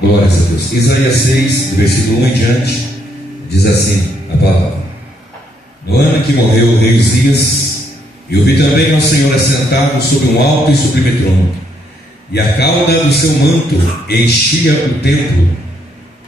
Glórias a Deus. Isaías 6, versículo 1 em diante, diz assim a palavra: No ano que morreu o rei Uzias, eu vi também ao Senhor assentado sobre um alto e sublime trono, e a cauda do seu manto enchia o templo.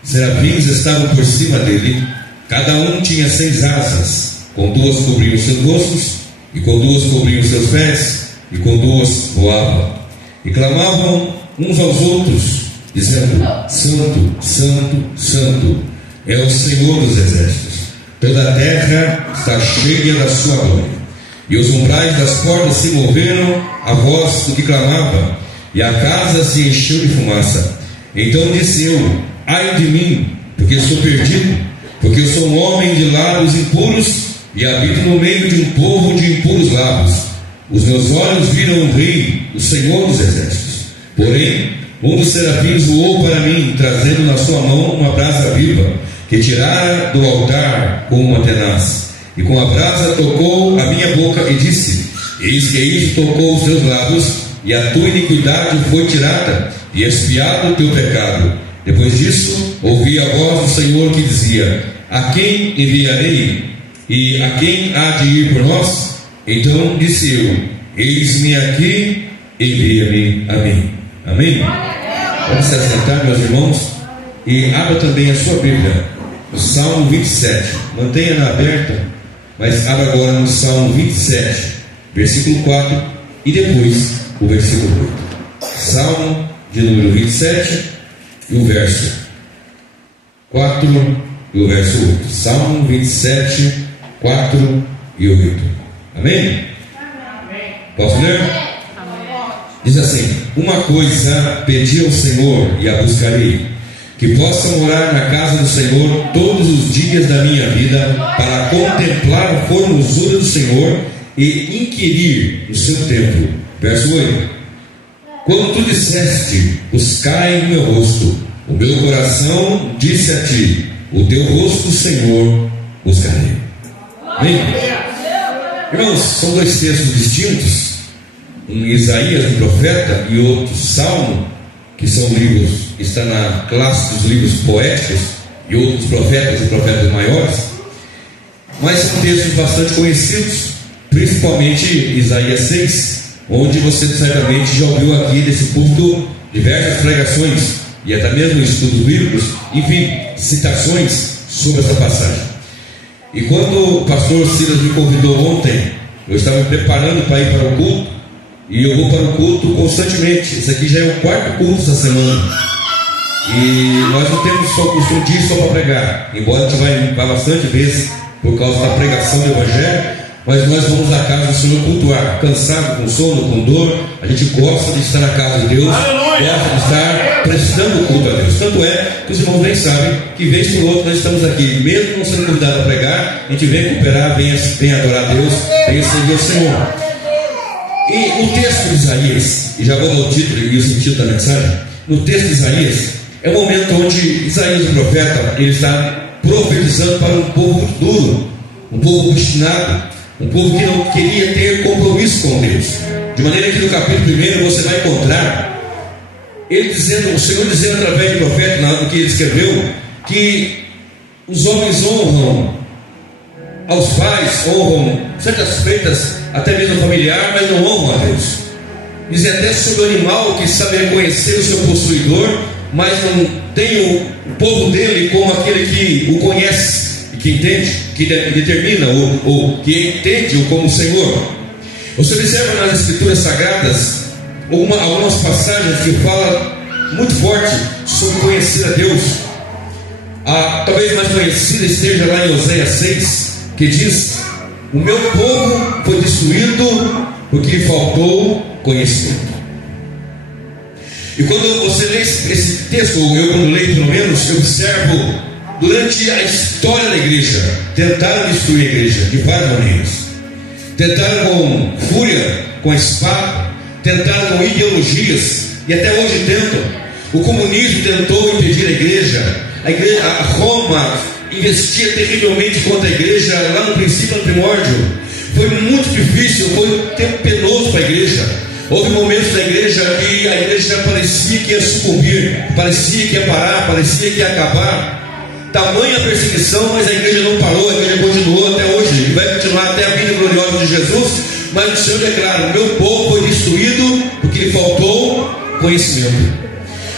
Serafins estavam por cima dele, cada um tinha 6 asas, com 2 cobriam os seus rostos, e com 2 cobriam os seus pés, e com 2 voavam, e clamavam uns aos outros, dizendo: Santo, Santo, Santo é o Senhor dos exércitos, toda a terra está cheia da sua glória. E os umbrais das portas se moveram à voz do que clamava, e a casa se encheu de fumaça. Então disse eu: ai de mim, porque estou perdido, porque eu sou um homem de lábios impuros, e habito no meio de um povo de impuros lábios. Os meus olhos viram o Rei, o Senhor dos exércitos. Porém, um dos serafins voou para mim, trazendo na sua mão uma brasa viva, que tirara do altar com uma tenaz. E com a brasa tocou a minha boca e disse: eis que isso tocou os teus lábios, e a tua iniquidade foi tirada, e expiado o teu pecado. Depois disso, ouvi a voz do Senhor que dizia: a quem enviarei? E a quem há de ir por nós? Então disse eu: eis-me aqui, envia-me a mim. Amém? Vamos se assentar, meus irmãos, e abra também a sua Bíblia, o Salmo 27. Mantenha-na aberta, mas abra agora no Salmo 27, versículo 4, e depois o versículo 8. Salmo de número 27, e o verso 4 e o verso 8. Salmo 27, 4 e 8. Amém? Posso ler? Diz assim: uma coisa pedi ao Senhor e a buscarei, que possa morar na casa do Senhor todos os dias da minha vida, para contemplar a formosura do Senhor e inquirir no seu templo. Verso 8: quando tu disseste: buscai o meu rosto, o meu coração disse a ti: o teu rosto, Senhor, buscarei. Amém? Irmãos, são 2 textos distintos, um Isaías, do profeta, e outro Salmo, que são livros, está na classe dos livros poéticos, e outros profetas e profetas maiores, mas são textos bastante conhecidos, principalmente Isaías 6, onde você certamente já ouviu aqui desse púlpito diversas pregações, e até mesmo estudos bíblicos, enfim, citações sobre essa passagem. E quando o pastor Silas me convidou ontem, eu estava me preparando para ir para o culto, e eu vou para o culto constantemente. Esse aqui já é o 4º culto da semana, e nós não temos só o costume de ir só para pregar, embora a gente vá bastante vezes por causa da pregação do Evangelho, mas nós vamos à casa do Senhor cultuar, cansado, com sono, com dor. A gente gosta de estar na casa de Deus, gosta de estar prestando culto a Deus. Tanto é que os irmãos bem sabem que vez por outra nós estamos aqui, mesmo não sendo convidados a pregar, a gente vem cooperar, vem adorar a Deus, vem servir ao Senhor. E o texto de Isaías, e já vou dar o título e o sentido da mensagem, no texto de Isaías, é o momento onde Isaías, o profeta, ele está profetizando para um povo duro, um povo obstinado, um povo que não queria ter compromisso com Deus. De maneira que no capítulo 1 você vai encontrar ele dizendo, o Senhor dizendo através do profeta, no que ele escreveu, que os homens honram aos pais, honram certas feitas, até mesmo familiar, mas não honram a Deus. Diz até sobre o animal que sabe reconhecer o seu possuidor, mas não tem o povo dele como aquele que o conhece, que entende, que determina ou que entende-o como Senhor. Você observa nas Escrituras Sagradas algumas passagens que falam muito forte sobre conhecer a Deus. Talvez mais conhecida esteja lá em Oséias 6, que diz: o meu povo foi destruído porque faltou conhecimento. E quando você lê esse texto, ou eu quando leio pelo menos, eu observo durante a história da igreja, tentaram destruir a igreja de várias maneiras. Tentaram com fúria, com a espada, tentaram com ideologias, e até hoje tentam. O comunismo tentou impedir a igreja, a Roma investia terrivelmente contra a igreja, lá no princípio, no primórdio. Foi muito difícil, foi um tempo penoso para a igreja. Houve momentos da igreja que a igreja parecia que ia sucumbir, parecia que ia parar, parecia que ia acabar. Tamanha perseguição, mas a igreja não parou, a igreja continuou até hoje, e vai continuar até a vinda gloriosa de Jesus. Mas o Senhor declara: meu povo foi destruído porque lhe faltou conhecimento.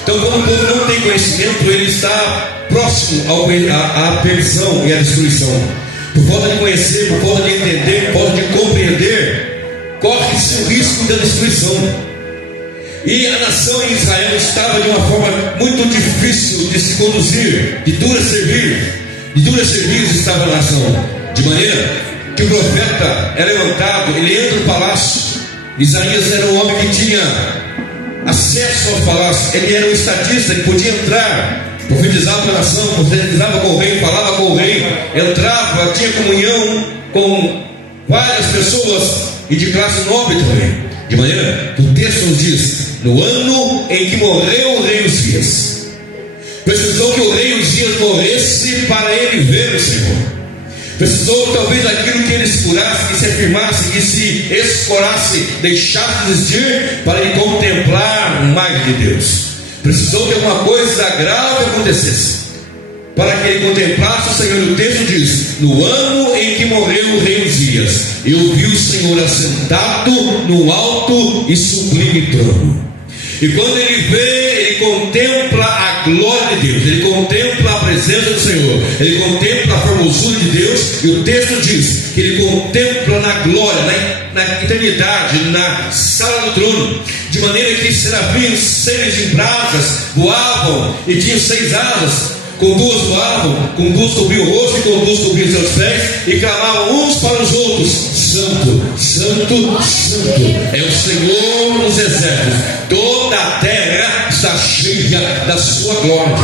Então, quando o povo não tem conhecimento, ele está próximo à perdição e à destruição. Por falta de conhecer, por falta de entender, por falta de compreender, corre-se o risco da destruição. E a nação em Israel estava de uma forma muito difícil de se conduzir, de dura serviço estava a nação, de maneira que o profeta é levantado, ele entra no palácio. Isaías era um homem que tinha acesso ao palácio, ele era um estadista, ele podia entrar, profetizava para a nação, profetizava com o rei, falava com o rei, entrava, tinha comunhão com várias pessoas e de classe nobre também. De maneira que o texto nos diz: no ano em que morreu o rei Uzias, precisou que o rei Uzias morresse para ele ver o Senhor. Precisou talvez aquilo que ele segurasse, que se afirmasse, que se escorasse, deixasse de existir para ele contemplar mais de Deus. Precisou que alguma coisa grave acontecesse para que ele contemplasse o Senhor. O texto diz: no ano em que morreu o rei Uzias, eu vi o Senhor assentado no alto e sublime trono. E quando ele vê, ele contempla a glória de Deus, ele contempla a presença do Senhor, ele contempla a formosura de Deus. E o texto diz que ele contempla na glória, na eternidade, na sala do trono, de maneira que serafins, seres de brasas, voavam e tinham 6 asas. Com 2 voavam, com 2 cobriam o rosto e com 2 cobriam seus pés, e clamavam uns para os outros: Santo, Santo, Santo é o Senhor dos exércitos, toda a terra está cheia da sua glória.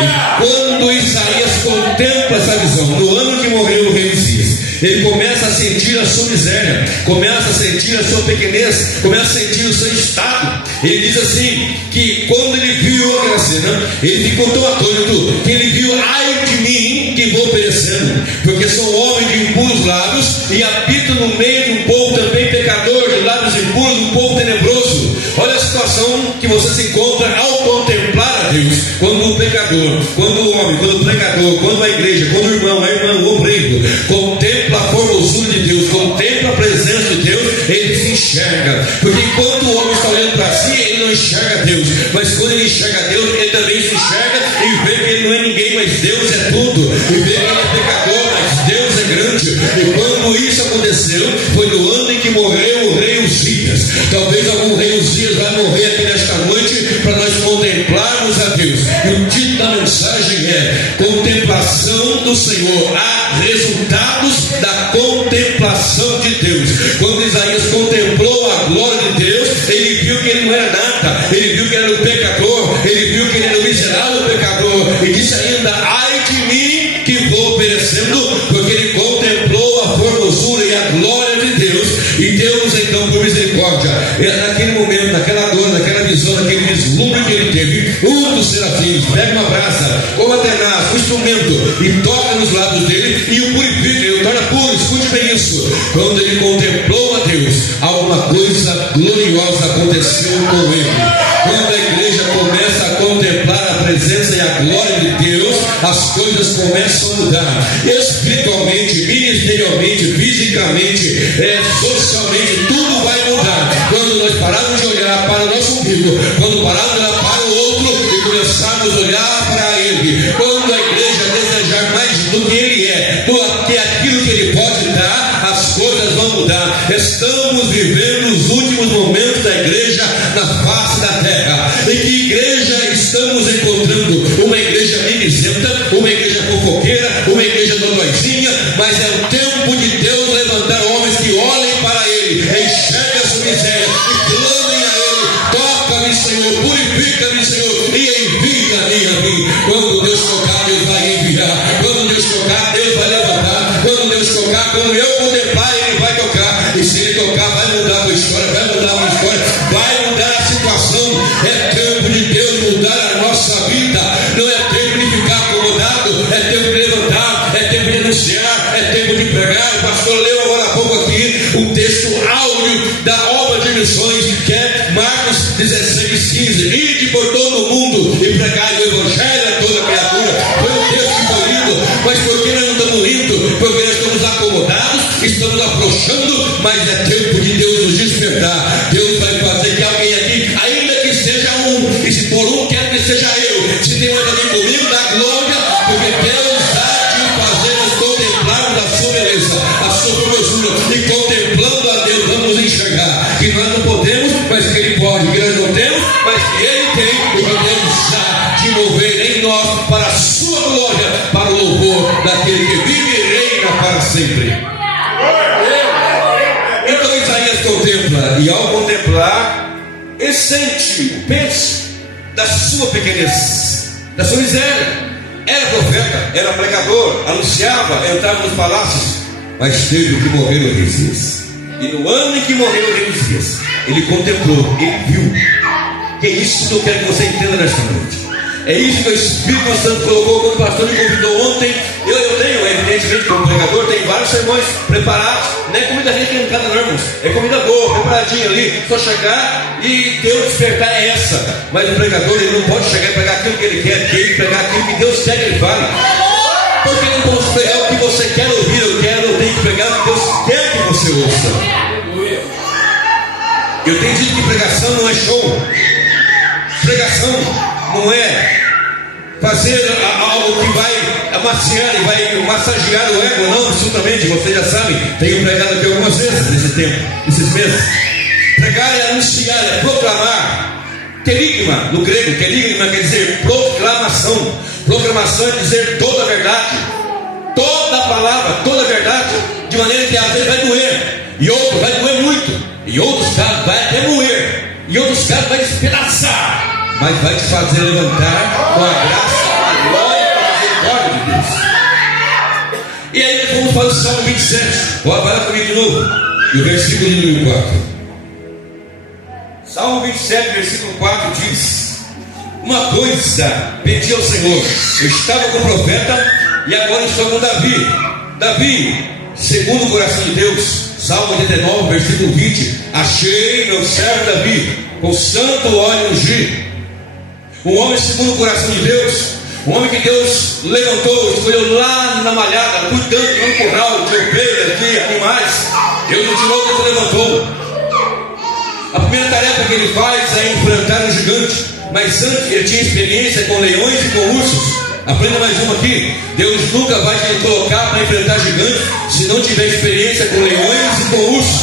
E quando Isaías contempla essa visão, no ano que morreu o rei Uzias, ele começa a sentir a sua miséria, começa a sentir a sua pequenez, começa a sentir o seu estado. Ele diz assim, que quando ele viu aquela cena, ele ficou tão atônito, que ele viu: ai de mim que vou perecendo, porque sou homem de impuros lábios e habito no meio de um povo também pecador, de lábios impuros, um povo tenebroso. Olha a situação que você se encontra ao contemplar a Deus. Quando o pecador, quando o homem, quando o pregador, quando a igreja, quando o irmão, a irmã, o obreiro contempla a formosura de Deus, contempla a presença de Deus, ele se enxerga. Porque enquanto o homem está olhando para si, ele não enxerga Deus, mas quando ele enxerga Deus, ele também se enxerga e vê que ele não é ninguém, mas Deus é tudo, e vê que ele é pecador, mas Deus é grande. E quando isso aconteceu, foi no ano em que morreu o rei Uzias. Talvez algum rei Uzias vai morrer aqui nesta noite para nós contemplarmos a Deus. E o título da mensagem é: contemplação do Senhor. Há resultados da contemplação de Deus. Quando Isaías contemplou a glória de Deus, ele viu que ele não era nada, ele viu que ele era um pecador, ele viu que ele era um miserável pecador, e disse ainda: ai de mim que vou perecendo, porque ele contemplou a formosura e a glória de Deus. E Deus então, por misericórdia, naquele momento, naquela dor, naquela visão, naquele vislumbre que ele teve, um dos serafins pega uma brasa, como a tenaz, um instrumento, e toca nos lábios dele e o purifica, e o torna puro. Escute bem isso: quando ele contemplou a Deus, alguma coisa gloriosa aconteceu com ele. Quando a igreja começa a contemplar a presença e a glória de Deus, as coisas começam a mudar, espiritualmente, ministerialmente, fisicamente, socialmente, tudo vai mudar. Quando nós pararmos de olhar para o nosso umbigo, quando pararmos de olhar para o outro e começarmos a olhar para ele, quando a igreja desejar mais do que ele é, do que aquilo que ele pode dar, as coisas vão mudar. Estamos vivendo os últimos momentos da igreja na face da terra. Em que igreja estamos encontrando? Uma igreja mimizenta, uma igreja fofoqueira, uma igreja dodóizinha, mas é o tempo de Deus levantar homens que olhem para ele, enxerguem a sua miséria e clamem a ele: toca-me, Senhor, purifica-me, Senhor, e envia-me a mim. Quando Deus tocar, Deus vai enviar. Quando Deus tocar, Deus vai levantar. Quando Deus tocar, quando eu contemplar, ele vai tocar. E se ele tocar, vai mudar a tua história, vai mudar a minha história, vai mudar a situação. É tempo de Deus mudar a nossa vida. Não é tempo de ficar acomodado, é tempo de levantar, é tempo de anunciar, é tempo de pregar. O pastor leu agora há pouco aqui um texto áudio da obra de missões, que é estamos afrouxando, mas é tempo de Deus nos despertar. Deus vai fazer que alguém aqui, ainda que seja um, e se por um quer que seja eu, se tem mais alguém comigo, dá glória, porque Deus há de fazer nos contemplarmos a sua beleza, a sua formosura, e contemplando a Deus, vamos enxergar que nós não podemos, mas que Ele pode, que nós não temos, mas que Ele tem, e que Deus há de mover em nós para a sua glória, para o louvor daquele que vive e reina para sempre. Então Isaías contempla, e ao contemplar, ele sente o peso da sua pequenez, da sua miséria. Era profeta, era pregador, anunciava, entrava nos palácios, mas teve que morrer o rei Uzias. E no ano em que morreu o rei Uzias, ele contemplou, ele viu. Que é isso que eu quero que você entenda nesta noite. É isso que o Espírito Santo colocou quando o pastor me convidou ontem. Eu tenho, evidentemente, como pregador, tenho vários sermões preparados. Não é comida requentada, não, irmãos. É comida boa, preparadinha ali. Só chegar e Deus despertar é essa. Mas o pregador, ele não pode chegar e pegar aquilo que ele quer, tem que pegar aquilo que Deus quer que ele fale. Porque ele não pode pegar o que você quer ouvir, eu tenho que pegar o que Deus quer que você ouça. Eu tenho dito que pregação não é show. Pregação não é fazer algo que vai amaciar e vai massagear o ego, não, absolutamente. Vocês já sabem, tenho pregado aqui algumas vezes nesse tempo, nesses meses. Pregar é anunciar, é proclamar. Querigma, no grego, querigma quer dizer proclamação. Proclamação é dizer toda a verdade, toda a palavra, toda a verdade, de maneira que às vezes vai doer, e outro vai doer muito, e outros casos vai até moer, e outros casos vai despedaçar, mas vai te fazer levantar com a graça, com a glória, com a misericórdia de Deus. E aí nós vamos para o Salmo 27. Vai lá comigo de novo. E o versículo de número 4. Salmo 27, versículo 4 diz: uma coisa pedi ao Senhor. Eu estava com o profeta e agora estou com Davi. Davi, segundo o coração de Deus. Salmo 89, versículo 20. Achei meu servo Davi, com santo óleo ungido. Um homem segundo o coração de Deus, um homem que Deus levantou, escolheu lá na malhada, cuidando de um curral, de ovelhas, de animais. Deus o tirou, Deus o levantou. A primeira tarefa que ele faz é enfrentar um gigante, mas antes ele tinha experiência com leões e com ursos. Aprenda mais uma aqui: Deus nunca vai te colocar para enfrentar gigantes se não tiver experiência com leões e com ursos.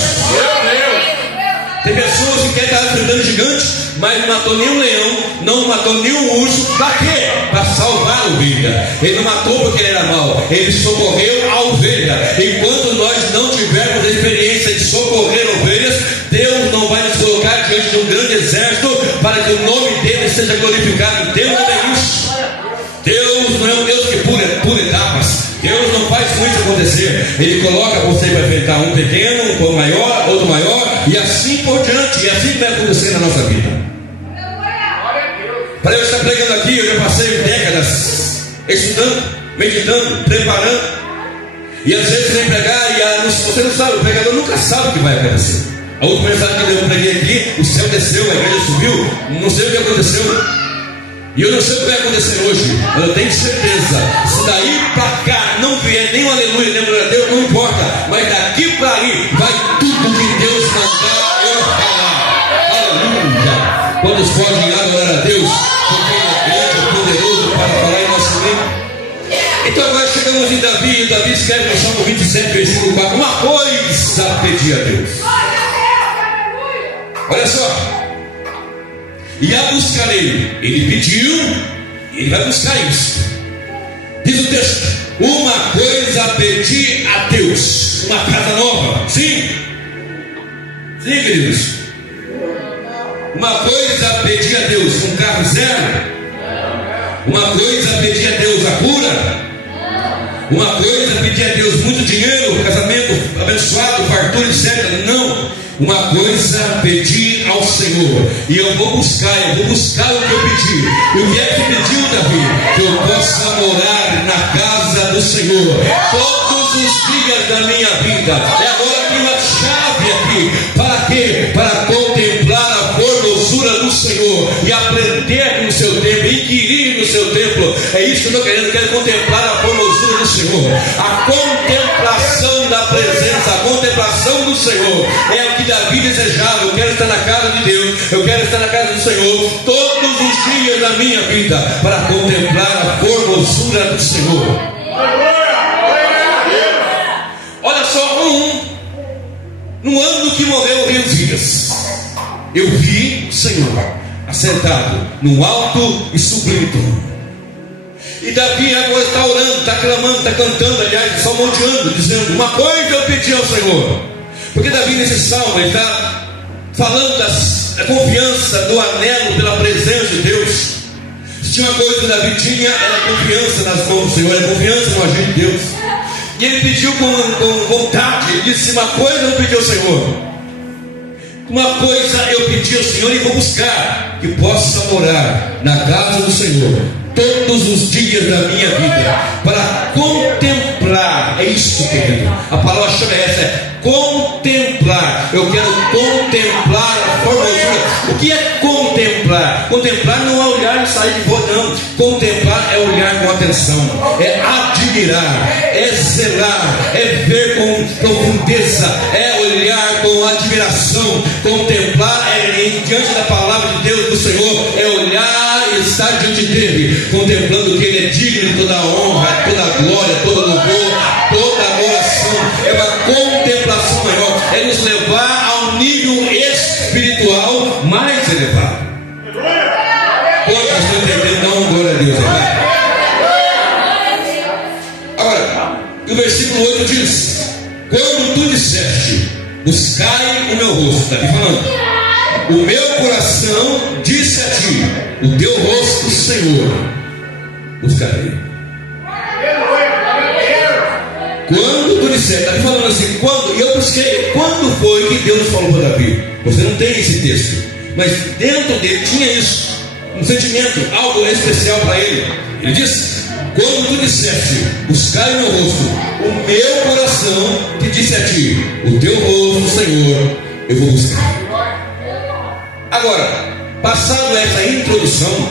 Tem pessoas que querem estar enfrentando gigantes, mas não matou nenhum leão, não matou nenhum urso. Para quê? Para salvar a ovelha. Ele não matou porque ele era mau, ele socorreu a ovelha. Enquanto nós não tivermos a experiência de socorrer ovelhas, Deus não vai nos colocar diante de um grande exército para que o nome dele seja glorificado. Deus não é isso. Deus não é um Deus que pula etapas. Deus não faz com isso acontecer. Ele coloca você para enfrentar um pequeno, um pouco maior, outro maior, e assim por diante. E assim vai acontecer na nossa vida. Para eu estar pregando aqui, eu já passei décadas estudando, meditando, preparando. E às vezes vem pregar e você não sabe, o pregador nunca sabe o que vai acontecer. A última mensagem que eu preguei aqui, o céu desceu, a igreja subiu, não sei o que aconteceu. E eu não sei o que vai acontecer hoje, mas eu tenho certeza, se daí para cá não vier nem um aleluia, nem um glória a Deus, não importa, mas daqui para aí vai tudo que Deus mandar eu falar. Aleluia! Quantos podem adorar a Deus, porque Ele é grande e poderoso para falar em nosso meio. Então agora chegamos em Davi, e Davi escreve no Salmo 27, versículo 4, uma coisa pedi a Deus. Olha só. E a buscarei. Ele pediu, e ele vai buscar isso. Diz o texto: uma coisa pedi a Deus, uma casa nova. Sim, sim, queridos. Uma coisa pedi a Deus, um carro zero. Uma coisa pedi a Deus, a cura. Uma coisa pedi a Deus, muito dinheiro, casamento abençoado, fartura, etc. Não. Uma coisa pedi ao Senhor, e eu vou buscar o que eu pedi. E o que é que pediu, Davi? Que eu possa morar na casa do Senhor todos os dias da minha vida. É agora que uma chave aqui. Para quê? Para contemplar a formosura do Senhor e aprender no seu templo, inquirir no seu templo. É isso que eu estou querendo. Eu quero contemplar a formosura do Senhor, a contemplação da presença É o que Davi desejava. Eu quero estar na casa de Deus, eu quero estar na casa do Senhor todos os dias da minha vida, para contemplar a formosura do Senhor. Olha só, no ano que morreu o rei Uzias, eu vi o Senhor assentado num alto e sublime trono. E Davi agora está orando, está clamando, está cantando, aliás, salmodiando, dizendo: uma coisa eu pedi ao Senhor. Porque Davi, nesse salmo, ele está falando da confiança, do anelo pela presença de Deus. Se tinha uma coisa que Davi tinha, era a confiança nas mãos do Senhor, era a confiança no agir de Deus. E ele pediu com vontade, ele disse: uma coisa eu pedi ao Senhor, uma coisa eu pedi ao Senhor e vou buscar, que possa morar na casa do Senhor todos os dias da minha vida, para contemplar. É isso, querido, a palavra chama essa, contemplar. Eu quero contemplar a formosura. O que é contemplar? Contemplar não é olhar e sair de boa, não. Contemplar é olhar com atenção, é admirar, é zelar, é ver com profundeza, é olhar com admiração. Contemplar é diante da palavra de Deus, do Senhor, é olhar e estar diante dele, contemplando que ele é digno de toda a honra, toda a glória, todo louvor, toda a adoração. É uma contemplação maior, é nos levar a um nível espiritual mais elevado. Quantos estão entendendo? Não, glória a Deus. Agora, o versículo 8 diz: quando tu disseste, buscai o meu rosto, está aqui falando, o meu coração disse a ti, o teu rosto, Senhor, buscarei. Quando tu disseste, está falando assim, quando eu busquei, quando foi que Deus falou para Davi? Você não tem esse texto, mas dentro dele tinha isso, um sentimento, algo especial para ele. Ele disse: quando tu disseste, buscai o meu rosto, o meu coração te disse a ti, o teu rosto, Senhor, eu vou buscar. Agora, passado essa introdução,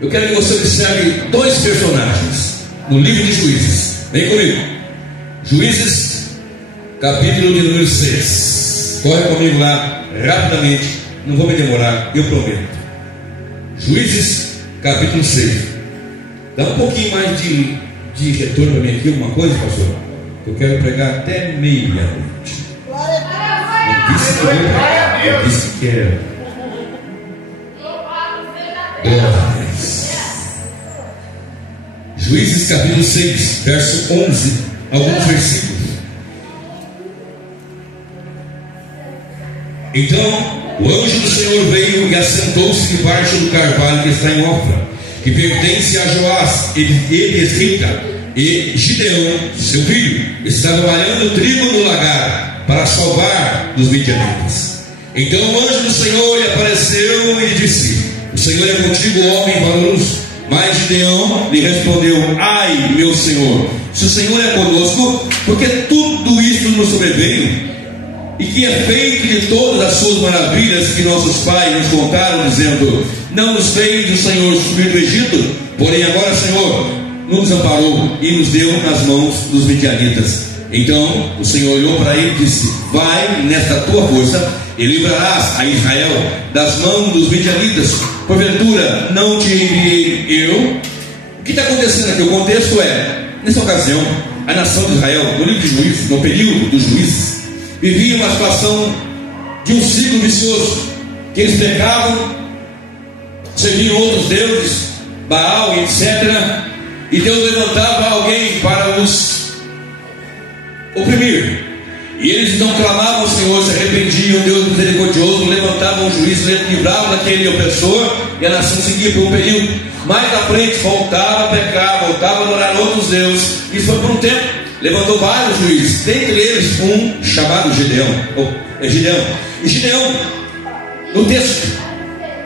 eu quero que você observe dois personagens no livro de Juízes. Vem comigo. Juízes, capítulo de número 6. Corre comigo lá, rapidamente. Não vou me demorar, eu prometo. Juízes, capítulo 6. Dá um pouquinho mais de retorno para mim aqui, alguma coisa, pastor? Eu quero pregar até meia-noite. Eu disse que eu vou pregar, eu disse que era. Juízes capítulo 6, verso 11, alguns versículos. Então o anjo do Senhor veio e assentou-se debaixo do carvalho que está em Ofra, que pertence a Joás, Elisrita, e Gideão, seu filho, estava malhando trigo no lagar para salvar dos midianitas. Então o anjo do Senhor lhe apareceu e lhe disse: o Senhor é contigo, homem valoroso. Mas Gideão lhe respondeu: ai, meu Senhor, se o Senhor é conosco, porque tudo isto nos sobreveio? E que é feito de todas as suas maravilhas que nossos pais nos contaram, dizendo: não nos fez o Senhor subir do Egito? Porém agora, Senhor, nos amparou e nos deu nas mãos dos midianitas. Então o Senhor olhou para ele e disse: vai nesta tua força e livrarás a Israel das mãos dos midianitas. Porventura não te enviei eu? O que está acontecendo aqui? O contexto é, nessa ocasião, a nação de Israel, no livro de Juízes, no período dos juízes, vivia uma situação de um ciclo vicioso, que eles pecavam, serviam outros deuses, Baal, etc. E Deus levantava alguém para os oprimir. E eles então clamavam ao Senhor, se arrependiam, Deus misericordioso, levantavam um juiz, livravam daquele opressor, e a nação seguia por um período. Mais à frente voltava a pecar, voltava a adorar outros deuses. Isso foi por um tempo. Levantou vários juízes, dentre eles um chamado Gideão. E Gideão, no texto,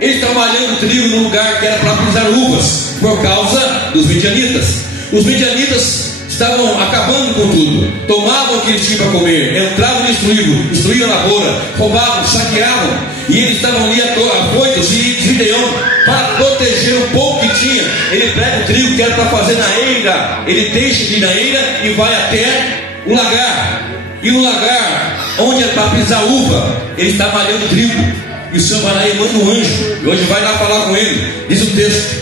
ele trabalhando trigo no lugar que era para pisar uvas, por causa dos midianitas. Os midianitas estavam acabando com tudo, tomavam o que eles tinham para comer, entravam no destruíam a lavoura, roubavam, saqueavam, e eles estavam ali afoitos. E Gideão, para proteger o pouco que tinha, ele pega o trigo que era para fazer na eira, ele deixa de ir na eira e vai até o lagar. E no lagar onde é para pisar uva, ele está malhando trigo. E o Senhor vai lá e manda um anjo. E o anjo vai lá falar com ele. Diz o texto,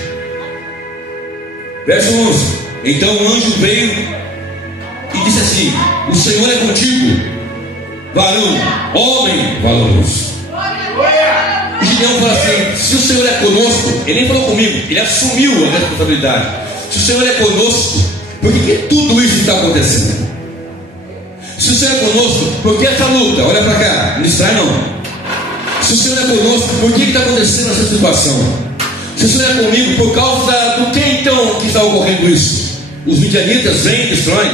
verso 11: então o anjo veio e disse assim: o Senhor é contigo, varão, homem valoroso. E Gideão fala assim: se o Senhor é conosco, ele nem falou comigo, ele assumiu a responsabilidade. Se o Senhor é conosco, por que tudo isso está acontecendo? Se o Senhor é conosco, por que essa luta? Olha para cá, não distrai não. Se o Senhor é conosco, por que está acontecendo essa situação? Se o Senhor é comigo, por causa do que então que está ocorrendo isso? Os midianitas vêm e destroem.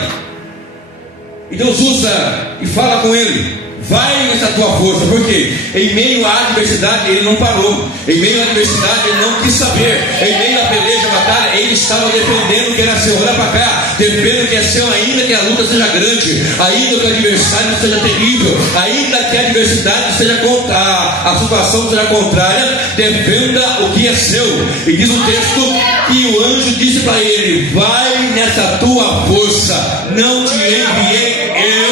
E Deus usa e fala com ele: vai nessa tua força, porque em meio à adversidade ele não parou, em meio à adversidade ele não quis saber, em meio à peleja, à batalha, ele estava defendendo o que era seu. Olha para cá, defendendo o que é seu, ainda que a luta seja grande, ainda que o adversário seja terrível, ainda que a adversidade seja contra, a situação seja contrária, defenda o que é seu. E diz o texto que o anjo disse para ele: vai nessa tua força, não te enviei eu.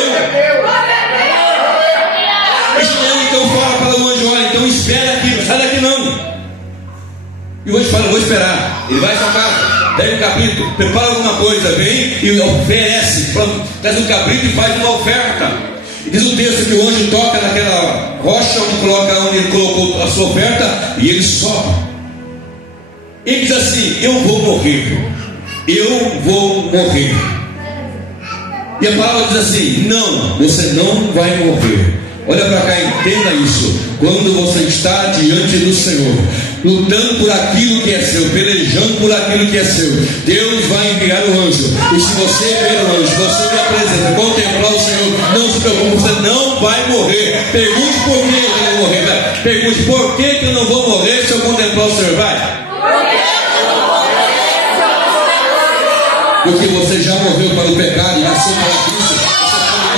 Então fala para o anjo: olha, então espera aqui, não sai daqui não. E o anjo fala: vou esperar. Ele vai à sua casa, pega um cabrito, prepara alguma coisa, vem e oferece, traz um cabrito e faz uma oferta. E diz o texto que o anjo toca naquela rocha onde ele colocou a sua oferta, e ele sobe. Ele diz assim: eu vou morrer, eu vou morrer. E a palavra diz assim: não, você não vai morrer. Olha para cá, entenda isso. Quando você está diante do Senhor, lutando por aquilo que é seu, pelejando por aquilo que é seu, Deus vai enviar o anjo. E se você ver o anjo, você me apresenta, contemplar o Senhor, não se preocupe, você não vai morrer. Pergunte por que eu não vou morrer. Vai. Pergunte: por que eu não vou morrer se eu contemplar o Senhor? Vai. Porque você já morreu para o pecado e nasceu para Cristo.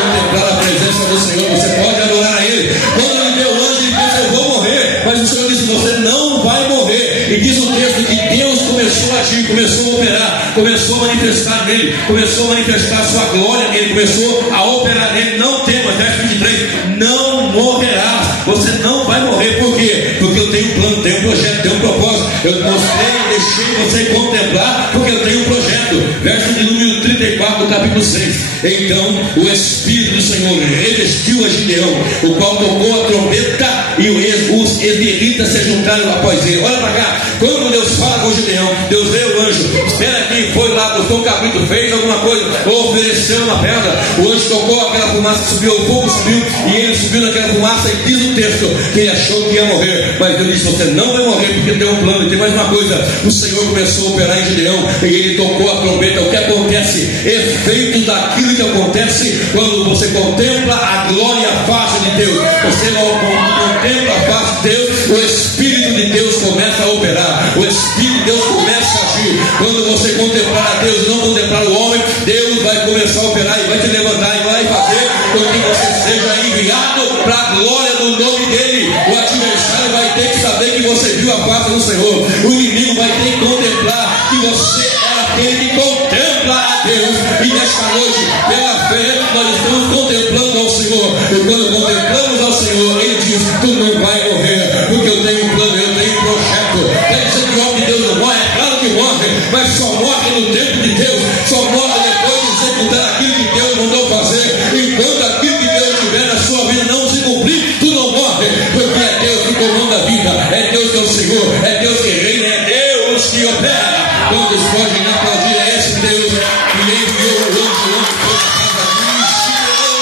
Contemplar a presença do Senhor, você pode adorar a Ele. Quando ele vê o anjo, ele pensa: eu vou morrer, mas o Senhor disse: você não vai morrer. E diz o texto que Deus começou a agir, começou a operar, começou a manifestar nele, começou a manifestar a sua glória nele, começou a operar nele. Não temas, verso 23, não morrerás, você não vai morrer. Por quê? Porque eu tenho um plano, tenho um projeto, tenho um propósito. Eu mostrei, deixei você contemplar, porque eu tenho um projeto. Verso de número 34 do capítulo 6. Então o Espírito do Senhor revestiu a Gideão, o qual tocou a trombeta, e os israelitas se juntaram após ele. Olha para cá, quando Deus fala com Gideão, Deus vê o anjo, espera aqui, foi lá, buscou um cabrito, fez alguma coisa, ofereceu uma pedra, o anjo tocou aquela fumaça, subiu, o fogo subiu, e ele subiu naquela fumaça, e diz o texto que ele achou que ia morrer, mas Deus disse: você não vai morrer, porque tem um plano. E tem mais uma coisa: o Senhor começou a operar em Gideão, e ele tocou a trombeta. O que acontece? Efeito daquilo que acontece quando você contempla a glória e a face de Deus. Você contempla a face de Deus, o Espírito de Deus começa a operar, o Espírito de Deus começa a agir. Quando você contemplar a Deus e não contemplar o homem, Deus vai começar a operar e vai te levantar e vai fazer com que você seja enviado para a glória do nome dele. O adversário vai ter que saber que você viu a face do Senhor. O inimigo vai ter que contemplar que você é aquele que contempla a Deus. E nesta noite, pela fé, nós estamos contemplando ao Senhor. E quando contemplamos ao Senhor, Ele diz: tu não vai morrer, porque eu tenho um plano, eu tenho um projeto. Quer dizer que o homem de Deus não morre? É claro que morre, mas só morre no tempo de Deus, só morre depois de executar aquilo que Deus mandou fazer. Enquanto aquilo que Deus tiver na sua vida não se cumprir, tu não morre, porque é Deus que comanda a vida, é Deus que é o Senhor, é Deus que reina, é Deus que opera. Quantos podem aplaudir a esse Deus que enviou o anjo onde foi a casa de Gideão?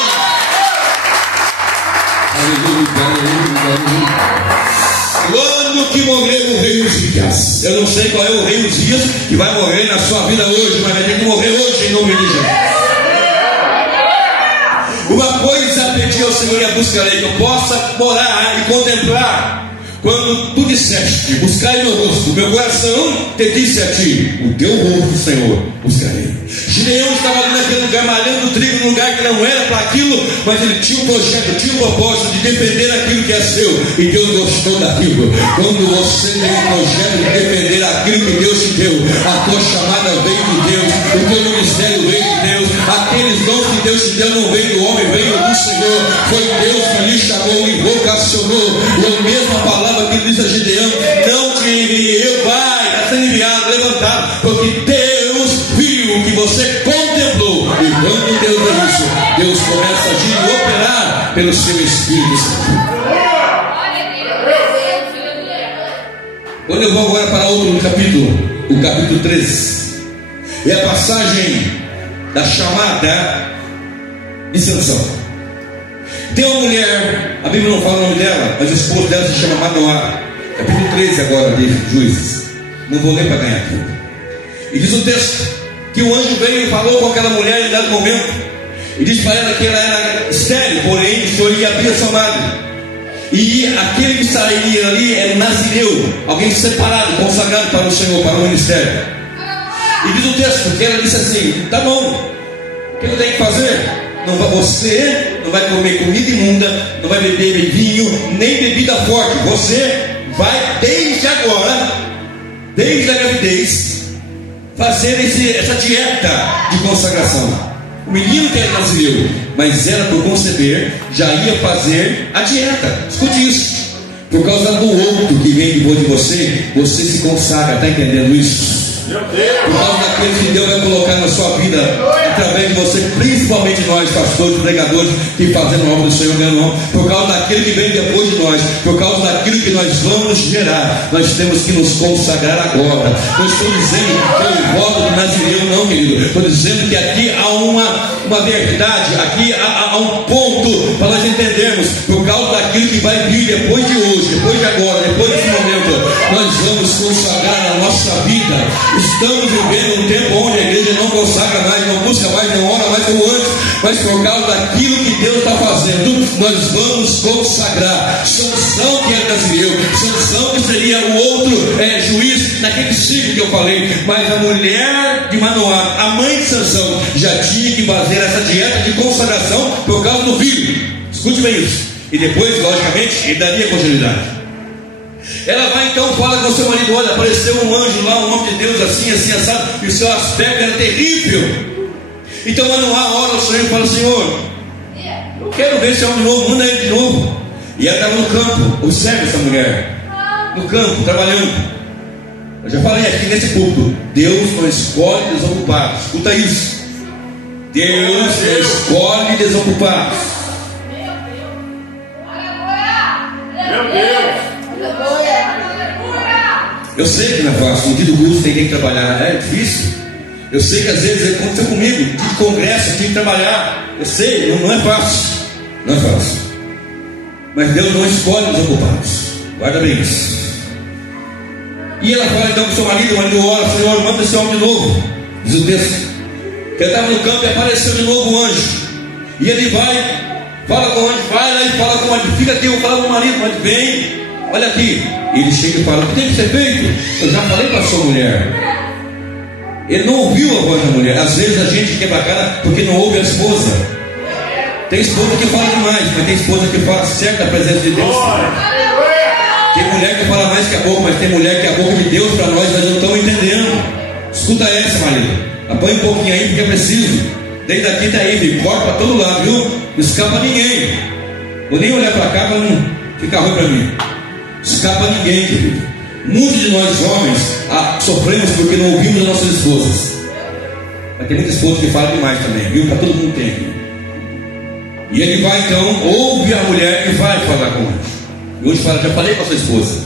Aleluia, aleluia. Quando que morreu o rei Uzias? Eu não sei qual é o rei Uzias que vai morrer na sua vida hoje, mas vai ter que morrer hoje em nome de Jesus. Uma coisa pedi ao Senhor e a buscarei, que eu possa morar e contemplar. Quando tu disseste: buscai meu rosto, meu coração te disse a ti: o teu rosto, Senhor, buscarei. Gideão estava ali naquele lugar, malhando trigo num lugar que não era para aquilo, mas ele tinha um projeto, tinha um propósito de defender aquilo que é seu, e Deus gostou daquilo. Quando você tem um projeto de defender aquilo que Deus te deu, a tua chamada veio de Deus, o teu ministério veio de Deus, aqueles dons que Deus te deu não veio do homem, veio do pelo seu Espírito Santo. Quando eu vou agora para outro capítulo, o capítulo 13, é a passagem da chamada de Sansão. Tem uma mulher, a Bíblia não fala o nome dela, mas o esposo dela se chama Manoá. Capítulo 13 agora de Juízes. Não vou ler para ganhar tempo. E diz o texto que o anjo veio e falou com aquela mulher em dado momento, e disse para ela que ela era estéril, porém o Senhor ia abrir a sua madre. E aquele que sairia ali era um nazireu, alguém separado, consagrado para o Senhor, para o ministério. E diz o texto que ela disse assim: tá bom, o que eu tenho que fazer? Você não vai comer comida imunda, não vai beber vinho, nem bebida forte. Você vai desde agora, desde a gravidez, fazer essa dieta de consagração. O menino que era nazireu, mas era por conceber, já ia fazer a dieta. Escute isso. Por causa do outro que vem depois de você, você se consagra. Está entendendo isso? Por causa daquilo que Deus vai colocar na sua vida, através de você, principalmente nós, pastores, pregadores, que fazemos a obra do Senhor, meu irmão. Por causa daquilo que vem depois de nós, por causa daquilo que nós vamos gerar, nós temos que nos consagrar agora. Não estou dizendo que eu voto do nazireu, não, querido. Estou dizendo que aqui há uma verdade, aqui há um ponto para nós entendermos. Por causa daquilo que vai vir depois de hoje, depois de agora, depois desse momento, nós vamos consagrar a nossa vida. Estamos vivendo um tempo onde a igreja não consagra mais, não busca mais, não ora mais como antes, mas por causa daquilo que Deus está fazendo, nós vamos consagrar. Sansão, que era nazireu, Sansão, que seria o outro juiz naquele ciclo que eu falei, mas a mulher de Manoá, a mãe de Sansão, já tinha que fazer essa dieta de consagração por causa do filho. Escute bem isso. E depois, logicamente, ele daria continuidade. Ela vai então, fala com o seu marido: olha, apareceu um anjo lá, um homem de Deus assim, assim, assado, e o seu aspecto era terrível. Então Manoá ora ao Senhor e fala: Senhor, eu quero ver esse homem de novo, manda ele de novo. E ela estava no campo, observe essa mulher, no campo, trabalhando. Eu já falei aqui nesse culto, Deus não escolhe desocupados. Escuta isso. Deus não escolhe desocupados. Meu Deus. Eu sei que não é fácil, no dia do curso tem que trabalhar, é difícil. Eu sei que às vezes aconteceu comigo, de congresso, tem que trabalhar. Eu sei, não é fácil. Não é fácil. Mas Deus não escolhe os ocupados. Guarda bem isso. E ela fala então com o seu marido, o marido ora: Senhor, manda esse homem de novo. Diz o texto que ele estava no campo e apareceu de novo o anjo. E ele vai, fala com o anjo, vai lá e fala com o marido: fica aqui, eu vou falar com o marido, mas vem. Olha aqui, ele chega e fala: o que tem que ser feito? Eu já falei para a sua mulher. Ele não ouviu a voz da mulher. Às vezes a gente quebra a cara porque não ouve a esposa. Tem esposa que fala demais, mas tem esposa que fala certo da presença de Deus. Tem mulher que fala mais que a boca, mas tem mulher que a boca de Deus para nós não estamos entendendo. Escuta essa, marido. Apanha um pouquinho aí porque é preciso. Desde aqui até aí, filho. Corta para todo lado, viu? Não escapa ninguém. Vou nem olhar para cá para não ficar ruim para mim. Escapa ninguém, querido. Muitos de nós homens sofremos porque não ouvimos as nossas esposas. Mas tem muita esposa que fala demais também, viu? Para todo mundo tem. E ele vai então, ouve a mulher e vai falar com o anjo. E hoje fala: já falei com a sua esposa,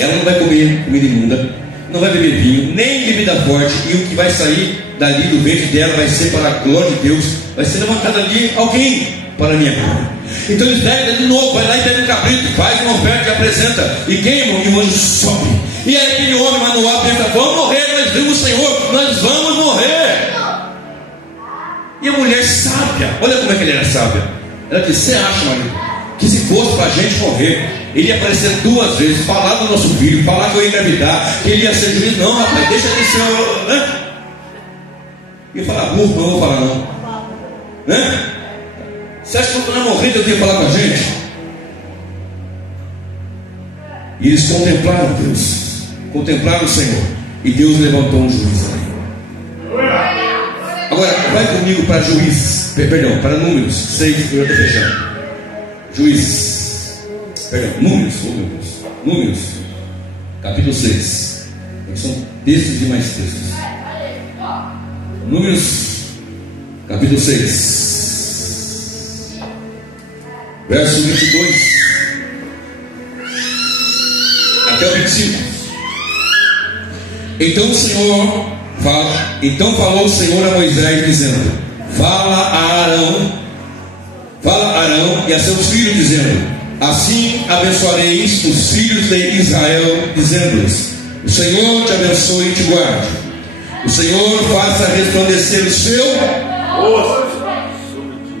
ela não vai comer comida imunda, não vai beber vinho, nem bebida forte, e o que vai sair dali do ventre dela vai ser para a glória de Deus, vai ser levantado ali alguém para a minha glória. Então ele pega de novo, vai lá e pega um cabrito, faz uma oferta e apresenta, e queima, e o anjo sobe. E aí aquele homem, Manoá, pensa: vamos morrer, nós vimos o Senhor, nós vamos morrer. E a mulher sábia, olha como é que ele era sábia. Ela disse: você acha, marido, que se fosse para a gente morrer, ele ia aparecer 2 vezes, falar do nosso filho, falar que eu ia engravidar, que ele ia ser juiz? Não, rapaz, deixa de ser, né? E falar: burro, não vou falar não, né? Você acha que quando eu morrer Deus ia falar com a gente? E eles contemplaram Deus, contemplaram o Senhor, e Deus levantou um juiz ali. Agora vai comigo para Juízes, perdão, para Números 6, eu estou fechando. Juízes, perdão, Números, capítulo 6. São textos e mais textos. Números, capítulo 6. verso 22 até o 25. Então falou o Senhor a Moisés, dizendo: Fala a Arão e a seus filhos, dizendo: Assim abençoareis os filhos de Israel, dizendo-lhes: O Senhor te abençoe e te guarde. O Senhor faça resplandecer o seu rosto.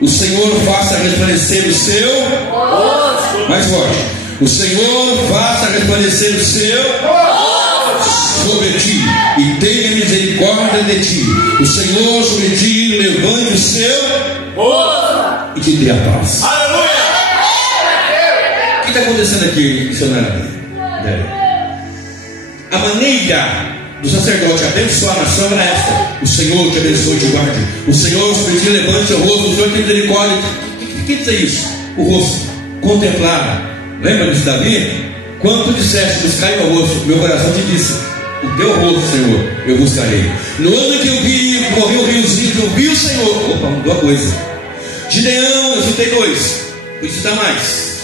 O Senhor faça resplandecer o seu rosto. Mais forte. O Senhor faça resplandecer o seu rosto sobre ti e tenha misericórdia de ti. O Senhor sobre ti levante o seu rosto e te dê a paz. Aleluia! O que está acontecendo aqui, missionário? A maneira do sacerdote abençoar a nação era esta: o Senhor te abençoe e te guarde. O Senhor sobre ti levante o seu rosto. O Senhor tem misericórdia. O que diz isso? O rosto. Contemplar. Lembra de Davi? Quando tu disseste: buscai meu rosto, meu coração te disse: o teu rosto, Senhor, eu buscarei. No ano que eu vi, correu o riozinho, eu vi o Senhor. Opa, mudou a coisa. Gideão, eu citei 2, vou citar mais.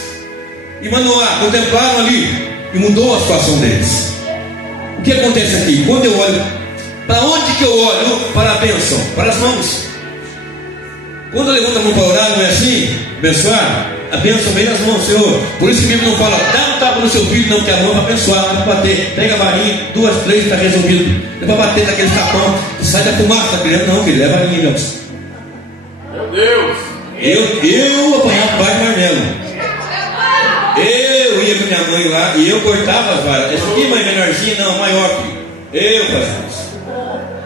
E Manoá, contemplaram ali e mudou a situação deles. O que acontece aqui? Quando eu olho, para onde que eu olho? Para a bênção, para as mãos. Quando eu levanto a mão para orar, não é assim? Abençoar? A bênção vem nas mãos, Senhor. Por isso que a Bíblia não fala: dá um tapa no seu filho, não, que a mão é para abençoar, não é para bater. Pega a varinha, 2, 3, está resolvido. Não é para bater naquele tapão que sai da fumaça da criança, não, filho, leva a varinha, Deus. Meu Deus! Eu apanhava o pai de marmelo. Eu ia com minha mãe lá e eu cortava as varas. Essa aqui, mãe, menorzinha, não, maior, filho. Eu fazia isso.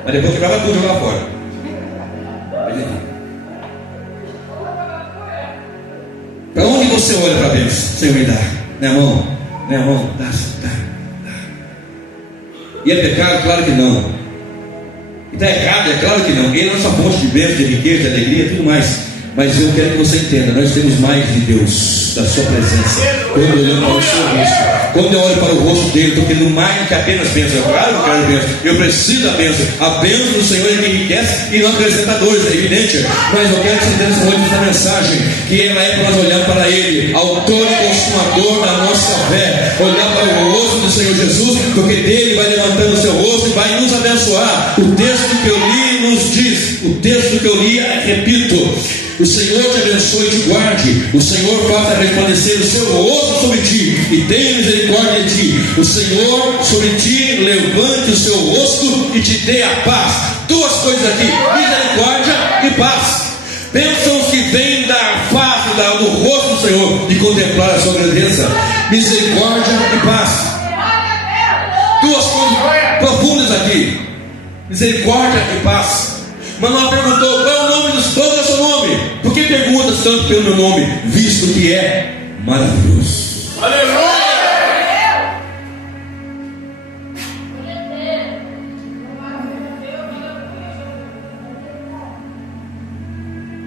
Mas depois quebrava tudo e jogava fora. Para onde você olha para a bênção? Senhor, me dá. Minha mão, dá. E é pecado? Claro que não. E está errado? É claro que não. Ele é nossa fonte de bênção, de riqueza, de alegria e tudo mais. Mas eu quero que você entenda: nós temos mais de Deus, da sua presença. Quando eu olho para o seu rosto, quando eu olho para o rosto dele, estou querendo mais do que apenas bênção. Claro que eu quero bênção, eu preciso da bênção. A bênção do Senhor é que enriquece e não acrescenta dores, é evidente. Mas eu quero que você entenda essa mensagem, que ela é para nós olhar para Ele, autor e consumador da nossa fé. Olhar para o rosto do Senhor Jesus, porque dele vai levantando o seu rosto e vai nos abençoar. O texto que eu li nos diz, o texto que eu li, repito: o Senhor te abençoe e te guarde. O Senhor faça resplandecer o seu rosto sobre ti e tenha misericórdia de ti. O Senhor sobre ti levante o seu rosto e te dê a paz. 2 coisas aqui: misericórdia e paz. Bênçãos que vêm da face, do rosto do Senhor, de contemplar a sua grandeza. Misericórdia e paz. 2 coisas profundas aqui: misericórdia e paz. Manoá perguntou: qual é o nome dos todos? É o seu nome? Por que perguntas tanto pelo meu nome, visto que é maravilhoso? Aleluia!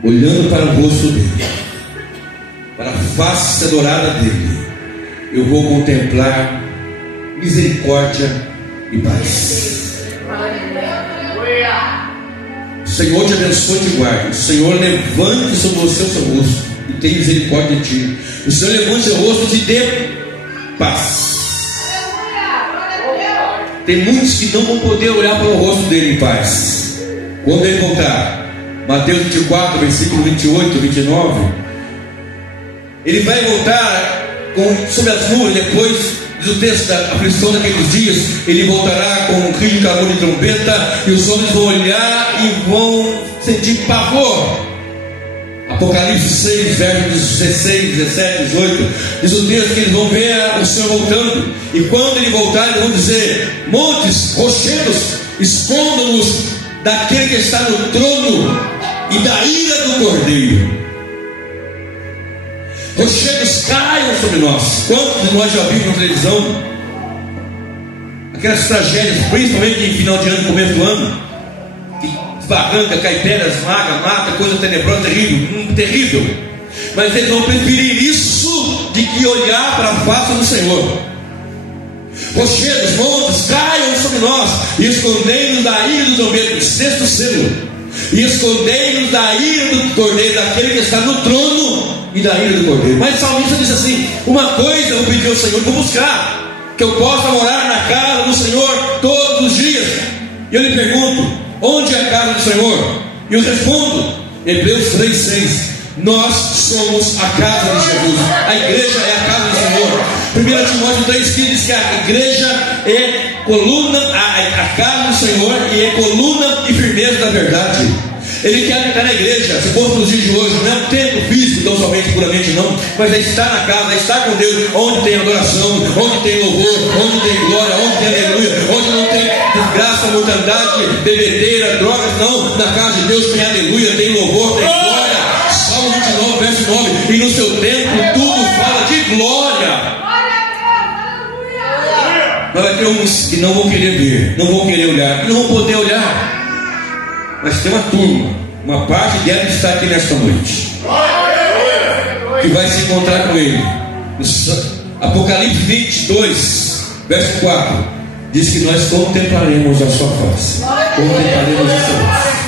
Olhando para o rosto dele, para a face adorada dele, eu vou contemplar misericórdia e paz. O Senhor te abençoe e te guarde. O Senhor levante sobre você o seu rosto e tenha misericórdia de ti. O Senhor levante o seu rosto e te dê paz. Tem muitos que não vão poder olhar para o rosto dele em paz quando ele voltar. Mateus 24, versículo 28, 29. Ele vai voltar sobre as nuvens. Depois, diz o texto, da aflição daqueles dias, ele voltará com um crio de clamor de trompeta, e os homens vão olhar e vão sentir pavor. Apocalipse 6, versos 16, 17, 18. Diz o texto que eles vão ver o Senhor voltando, e quando ele voltar, eles vão dizer: montes, rochedos, escondam-nos daquele que está no trono e da ira do Cordeiro. Rochedos caiam sobre nós. Quantos de nós já vimos na televisão aquelas tragédias, principalmente em final de ano, começo do ano, que esbarranca, cai pedras, mata, coisa tenebrosa, terrível. Mas eles vão preferir isso de que olhar para a face do Senhor. Rochedos, montes, caiam sobre nós e escondei-nos da ira do zombeiro, 6º selo, e escondei-nos da ira do Cordeiro, daquele que está no trono e da ira do cordeiro. Mas o salmista disse assim: uma coisa eu pedi ao Senhor, vou buscar, que eu possa morar na casa do Senhor todos os dias. E eu lhe pergunto: onde é a casa do Senhor? E eu respondo, Hebreus 3,6: nós somos a casa de Jesus. A igreja é a casa do Senhor. 1 Timóteo 3,15 diz que a igreja é coluna, a casa do Senhor, e é coluna e firmeza da verdade. Ele quer habitar na igreja, se fosse nos dias de hoje, não é um templo físico, tão somente puramente não, mas é estar na casa, é estar com Deus, onde tem adoração, onde tem louvor, onde tem glória, onde tem aleluia, onde não tem desgraça, mortandade, bebedeira, drogas, não. Na casa de Deus tem aleluia, tem louvor, tem glória. Salmo 29, verso 9: e no seu templo tudo fala de glória. Mas vai ter uns que não vão querer ver, não vão querer olhar, não vão poder olhar. Mas tem uma turma, uma parte dela está aqui nesta noite, que vai se encontrar com ele. Apocalipse 22, verso 4, diz que nós contemplaremos a sua face. Contemplaremos a sua face.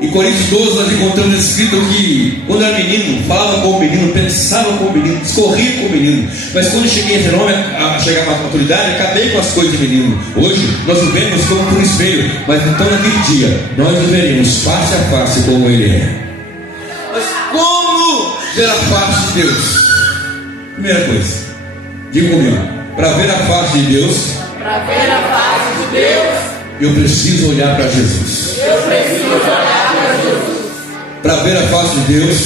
Em Coríntios 12 nós encontramos escrito que quando era menino, falava com o menino, pensava com o menino, discorria com o menino. Mas quando cheguei a ser homem, a chegar à maturidade, acabei com as coisas de menino. Hoje nós vivemos como por espelho, mas então naquele dia nós veremos face a face como ele é. Mas como ver a face de Deus? Primeira coisa, diga comigo: para ver a face de Deus, eu preciso olhar para Jesus. Para ver a face de Deus,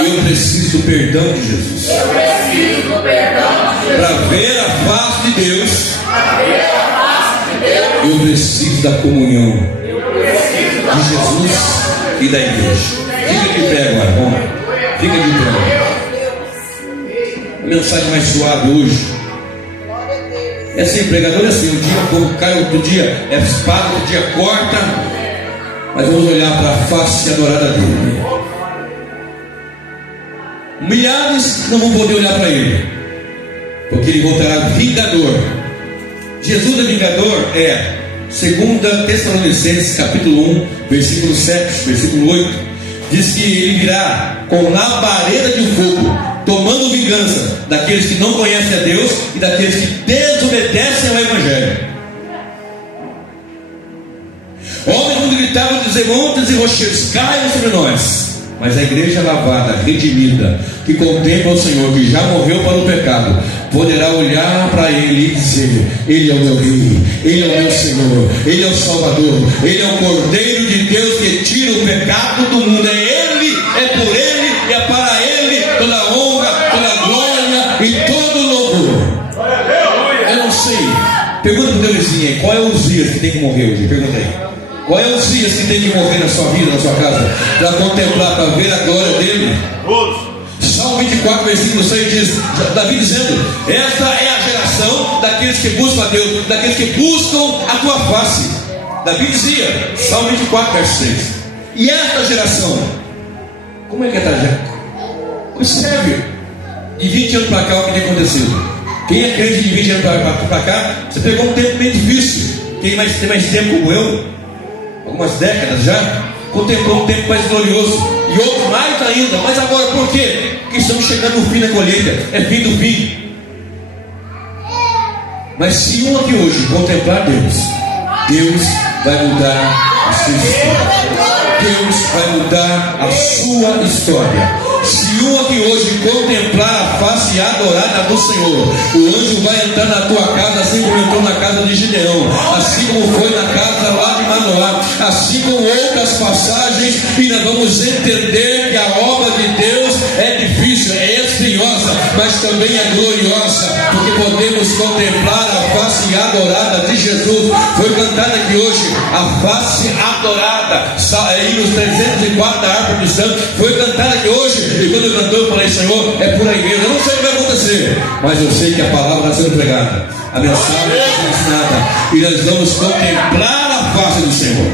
eu preciso do perdão de Jesus. Para ver a face de Deus, eu preciso da comunhão de Jesus e da igreja. Fica de pé agora, vamos lá. Fica de pé. A mensagem mais suave hoje é assim: pregador é assim, um dia como cai, outro dia é espada, outro dia corta. Mas vamos olhar para a face adorada dele. Milhares não vão poder olhar para ele, porque ele voltará vingador. Jesus é vingador, é 2 Tessalonicenses capítulo 1, versículo 7, versículo 8. Diz que ele virá com labareda de fogo, tomando vingança daqueles que não conhecem a Deus e daqueles que desobedecem ao Evangelho. Homens quando gritavam, dizer: montes e rochedos caiam sobre nós. Mas a igreja lavada, redimida, que contempla o Senhor, que já morreu para o pecado, poderá olhar para ele e dizer: ele é o meu rei, ele é o meu Senhor, ele é o Salvador, ele é o Cordeiro de Deus que tira o pecado do mundo. É ele, é por ele e é para ele toda a honra, toda a glória e todo o louvor. Eu não sei, pergunta para o teu vizinho aí: qual é os dias que tem que morrer hoje? Pergunta aí. Qual é os dias que tem que morrer na sua vida, na sua casa, para contemplar, para ver a glória dele? Salmo 24, versículo 6 diz, Davi dizendo: esta é a geração daqueles que buscam a Deus, daqueles que buscam a tua face. Davi dizia, Salmo 24, verso 6. E esta geração, como é que está já? Observe, de 20 anos para cá o que tem acontecido. Quem é crente de 20 anos para cá, você pegou um tempo bem difícil. Quem tem mais tempo como eu, algumas décadas já, contemplou um tempo mais glorioso, e outros mais ainda. Mas agora por quê? Porque estamos chegando no fim da colheita, é fim do fim. Mas se um aqui hoje contemplar Deus, Deus vai mudar a sua história. Deus vai mudar a sua história. Se um aqui hoje contemplar a face adorada do Senhor, o anjo vai entrar na tua casa, assim como entrou na casa de Gideão, assim como foi na casa lá de Manoá, assim como outras passagens. E nós vamos entender que a obra de Deus é difícil, é espinhosa, mas também é gloriosa, porque podemos contemplar a face adorada de Jesus. Foi cantada aqui hoje a face adorada, aí nos 304 da harpa de santo, foi cantada aqui hoje. E quando eu cantou, eu falei: Senhor, é por aí mesmo. Eu não sei o que vai acontecer, mas eu sei que a palavra está sendo pregada, a mensagem está sendo ensinada, e nós vamos contemplar a face do Senhor.